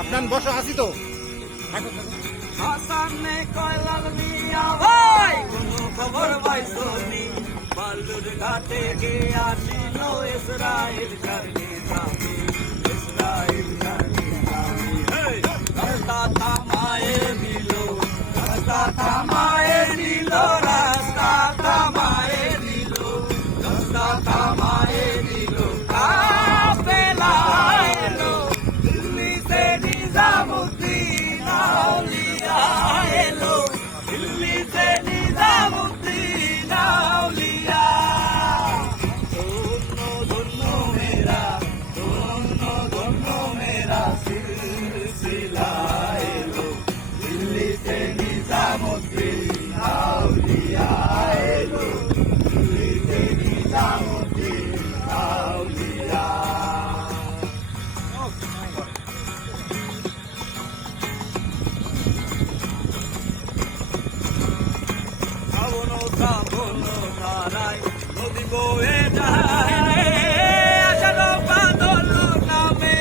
আপনার বসা আছি তো সামনে কয়লাল মিয়া ভাই কোনো খবর পাইছনি বালুর ঘাটে গিয়ে আসিল ইসরায়েল কারণে যাবে ইসরায়েল কারণে যাবে রাস্তা থামায়ে দিল রাস্তা থামায়ে দিল রাস্তা থামায়ে দিল রাস্তা থামায়ে দিল কাফেলা এলো দিল্লি সে নিজামুদ্দিন আউলিয়া এলো দিল্লি সে নিজামুদ্দিন আউলিয়া ধন্য ধন্য মেরা ধন্য ধন্য মেরা সিলসিলা এলো দিল্লি সে নিজামুদ্দিন আউলিয়া এলো দিল্লি সে নিজামুদ্দিন আউলিয়া শ্রাবণ ধারায় নদী বয়ে যায় রে আষাঢ় বাদল নামে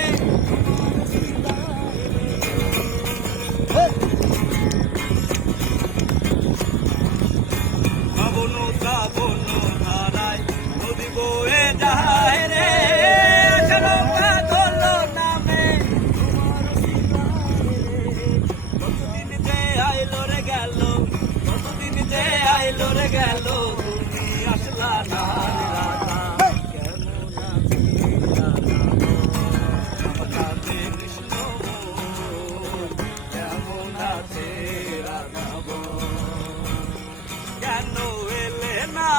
শ্রাবণ ধারায় নদী বয়ে যায় রে আষাঢ় বাদল নামে কতদিন যে আইলো রে গেল কতদিন যে আইলো রে গেল তুমি আসলা না কৃষ্ণ কেমন আছে রাধাব কেন এলে না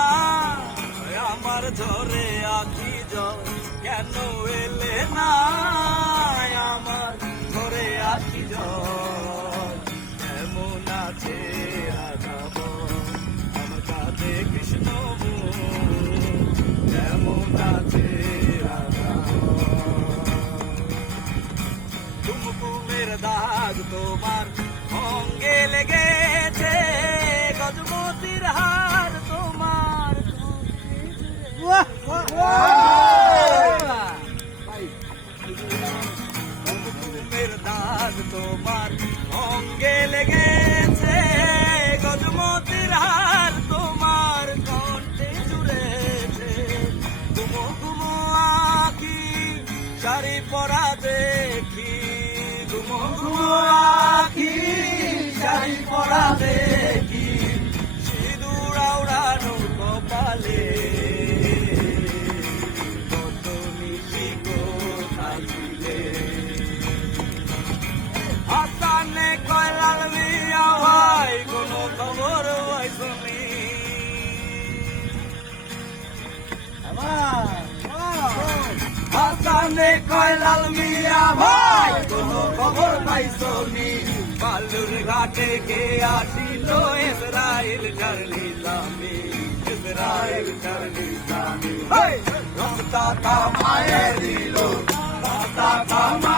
আমার ঝরে আখি জল কেন এলে না আমার ঝরে আখি জল কেমন আছে রাধাব আমার কাছে কৃষ্ণ কেমন আছে রাধাব কুমকুমের দাগ তোমার অঙ্গে লেগেছে গজমতির হার তোমার কুমকুমের দাগ তোমার অঙ্গে লেগেছে গজমতির হার তোমার কণ্ঠে জুড়েছে কুমো কুমো আখি শাড়ি পরা দেখি কুমো কুমো আখি শাড়ি পরা দেখি সিঁদুর আওড়ানো কপালে কত মিষ্টি কোথায় ছিলে আসানে কয়লাল মিয়া ভাই কোনো খবর পাইছনি আসানে কয়লাল মিয়া ভাই কোনো খবর পাইছনি বালুর ঘাটে কে আসিল ইসরায়েল কারণে যাবে ইসরায়েল কারণে যাবে রাস্তা থামায়ে দিল রাস্তা থামায়ে